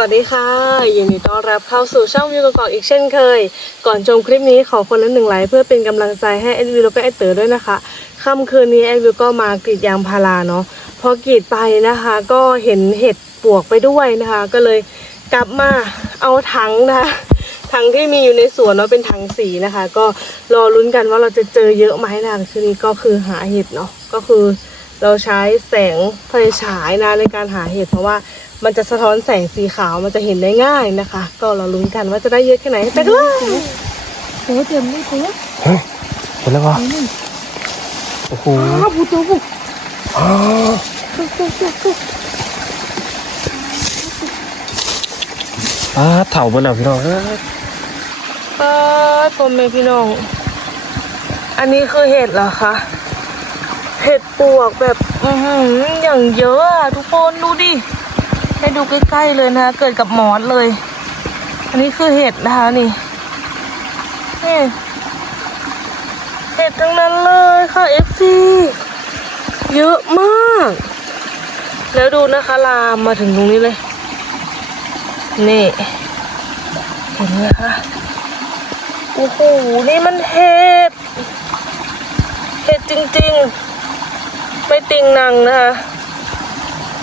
วัสดีค่ะ ยินดีต้อนรับเข้าสู่ช่องวิวกอกอีกเช่นเคย ก่อนชมคลิปนี้ขอคนละหนึ่งไลค์เพื่อเป็นกำลังใจให้แอดวิวแล้วก็แอดเต๋อด้วยนะคะค่ำคืนนี้แอดวิวก็มากรีดยางพาราเนาะพอกรีดไปนะคะ ก็เห็นเห็ดปวกไปด้วยนะคะ ก็เลยกลับมาเอาถังนะคะถังที่มีอยู่ในสวนเนาะเป็นถังสีนะคะ ก็รอลุ้นกันว่าเราจะเจอเยอะไหมนะคืนนี้ก็คือหาเห็ดเนาะก็คือเราใช้แสงไฟฉายนะในการหาเห็ดเพราะว่า มันจะสะท้อนแสงสีขาวมันจะเห็นได้ง่ายนะคะ ก็เราลุ้นกันว่าจะได้เยอะแค่ไหนไปกันเลยโอ้เต็มเลยตัวเฮ้ยเห็นแล้ววะโอ้โหอ้าวปูตัวปูอ้าวตุ๊กตุ๊กตุ๊กตุ๊กอ้าเถ่าบนแล้วพี่น้องเอ้ยป้าพ่อแม่พี่น้อง อันนี้คือเห็ดเหรอคะเห็ดปวกแบบ อือหืออย่างเยอะอะทุกคนดูดิ ให้ดูใกล้ๆเลยนะคะเกิดกับหมอนเลย อันนี้คือเห็ดนะคะนี่นี่เห็ดทั้งนั้นเลยค่ะ FC เยอะมาก แล้วดูนะคะลามมาถึงตรงนี้เลย นี่เห็นไหมคะโอ้โหนี่มันเห็ดเห็ดจริงๆ ไม่ติงนังนะคะ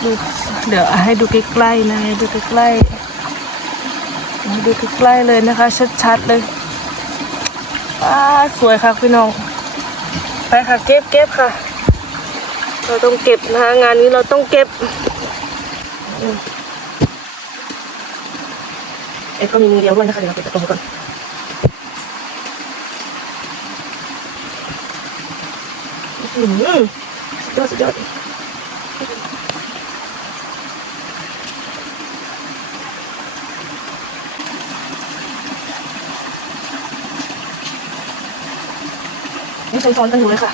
ดูเดี๋ยวให้ดูใกล้ๆนะดูใกล้ๆดูใกล้ๆเลยนะคะ ชัดๆเลยอ้าสวยค่ะพี่น้อง ไปค่ะเก็บเก็บค่ะ เราต้องเก็บนะคะงานนี้เราต้องเก็บเอ็ดก็มีมือเดียวด้วยนะคะเดี๋ยวเราเปิดประตูก่อนอืมสุดยอดสุดยอด ซ้อนๆกันอยู่เลยค่ะ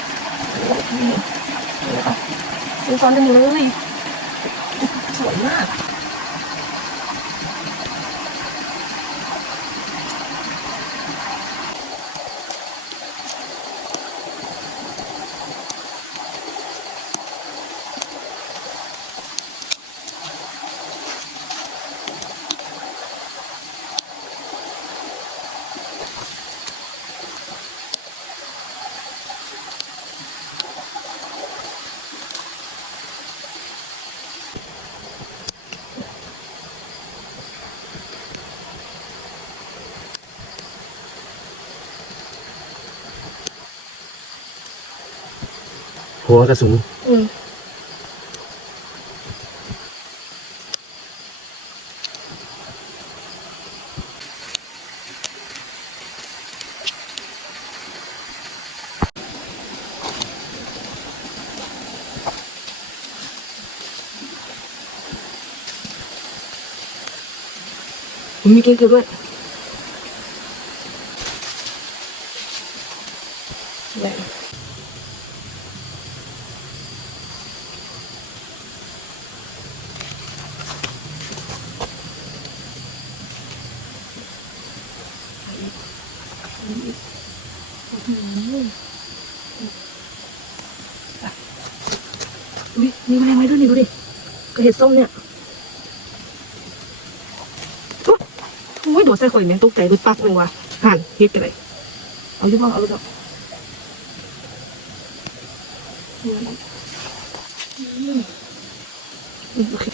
นี่นะคะซ้อนๆกันอยู่เลยสวยมาก หัวกระสุนอืมมีกิ้งกือด้วย มีแมลงไหมด้วยนี่ดูดิกระเห็ดส้มเนี่ยโอ้ยโดดใส่ข่อยแม่งตกใจดูปักหนึ่งว่ะหันเฮ็ดกันเลยเอาอยู่บ้าเอาอยู่บ้างอืมอืมโอเค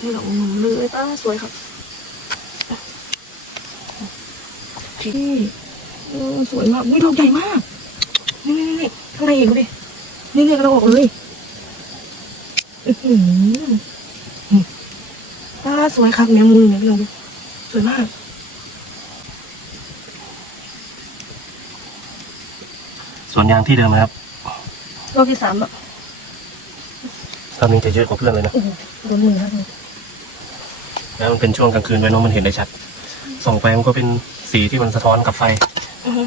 นี่เราหนูเลยป้าสวยครับ ที่เออสวยมากอุ้ยดอกใหญ่มาก นี่นี่นี่ข้างในเห็นดูดินี่เนี่ยเราออกเลยอื้อหือตาสวยครับแมงมุมเนี่ยเราดูสวยมากสวนยางที่เดิมนะครับรอบที่สามอะตอนนี้จะเยอะกว่าเพื่อนเลยนะโอ้โหโดนมือครับแล้วมันเป็นช่วงกลางคืนด้วยเน้องมันเห็นได้ชัด ส่องไปมันก็เป็นสีที่มันสะท้อนกับไฟอือฮึ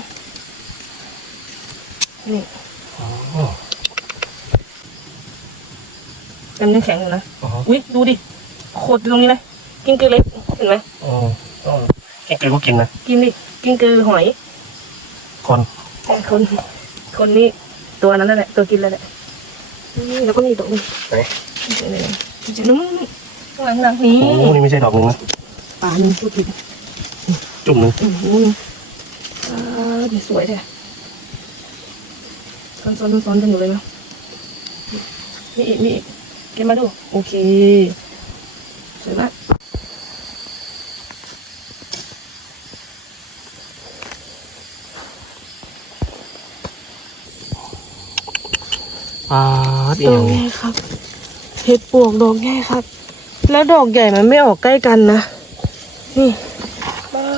นี่อ๋อมันยังแข็งอยู่นะอ๋ออุ้ยดูดิโคตรอยู่ตรงนี้เลยกิ้งกือเล็กเห็นไหมอ๋ออ๋อแกงเกลือก็กินนะกินดิกิ้งกือหอยคนแต่คน คนนี้ตัวนั้นนั่นแหละตัวกินแล้วแหละนี่แล้วก็มีตัวนี้ไหนนี่จะนุ่มข้างหลังหลังนี้โอ้นี่ไม่ใช่ดอกหนึงนะปลาหนึ่งพูดผิด จุ่มหนึ่งอืมอ่าเดี๋ยวสวยแท้ซ้อนซ้อนซ้อนกันอยู่เลยเนาะมีอีกมีอีกเก็บมาดู โอเค สวยมากอ่าดีดออย่างกนี้ใหญ่ครับเห็ดปวกดอกใหญ่ครับ แล้วดอกใหญ่มันไม่ออกใกล้กันนะ นี่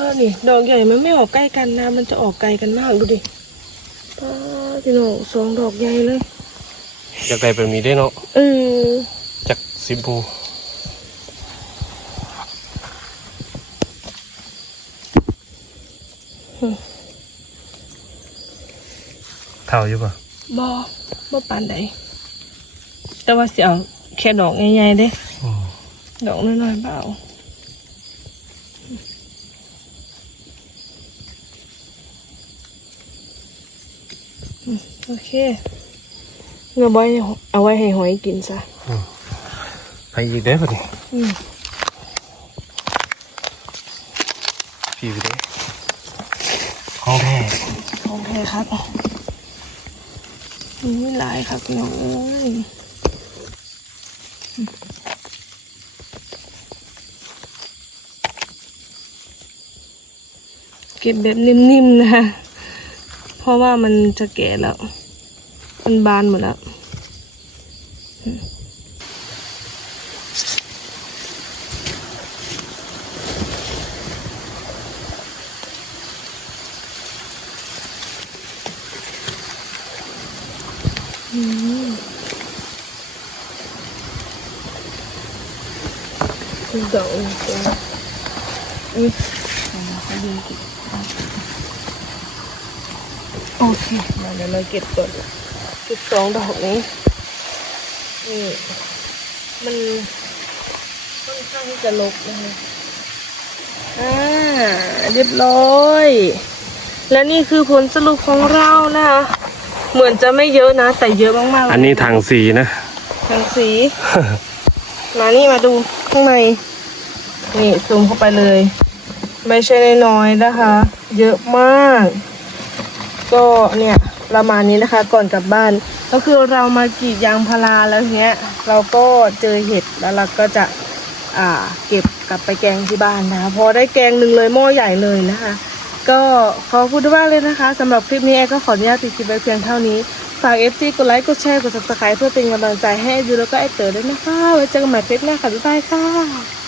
ป้านี่ ดอกใหญ่มันไม่ออกใกล้กันนะ มันจะออกไกลกันมากดูดิป้าพี่น้องสองดอกใหญ่เลยอยากได้แบบนี้ได้เนาะเออจากซิมพูเท่าอยู่ป่ะบอบ่ปานใดแต่ว่าสิเอาแค่ดอกใหญ่ๆเด้อืมดอกน้อยๆเปล่า โอเคเงาบอยเอาไว้ให้หอยกินซะไปอีกได้ป่ะนี่อืมพี่ไปเด้ของแท้โอเคครับนี่หลายครับพี่น้องเอ้ยเก็บแบบนิ่มๆนะคะเพ ราะว่ามันจะแก่แล้ว มันบานหมดแล้วดอกอีกตัวอุ้ยเขาดึงกิน โอเคมาเดี๋ยวเราเก็บก่อนเก็บสองดอกนี้นี่มันค่อนข้างที่จะลกนะคะอ่าเรียบร้อย และนี่คือผลสรุปของเรานะคะเหมือนจะไม่เยอะนะ แต่เยอะมากๆเลยอันนี้ทางสีนะ ทางสี มานี่มาดูข้างใน นี่ซูมเข้าไปเลย ไม่ใช่น้อยๆนะคะ เยอะมาก ก็เนี่ยประมาณนี้นะคะก่อนกลับบ้าน ก็คือเรามากรีดยางพาราแล้วเนี้ย เราก็เจอเห็ดแล้วเราก็จะอ่าเก็บกลับไปแกงที่บ้านนะคะพอได้แกงหนึ่งเลยหม้อใหญ่เลยนะคะ ก็ขอพูดมาเลยนะคะสำหรับคลิปนี้ก็ขออนุญาตติดคลิปไว้เพียงเท่านี้ฝาก FC กดไลค์กดแชร์กด subscribe เพื่อเป็นกำลังใจให้ดูแล้วก็แอดเต๋อด้วยนะคะไว้เจอกันใหม่คลิปหน้าค่ะบ๊ายบายค่ะ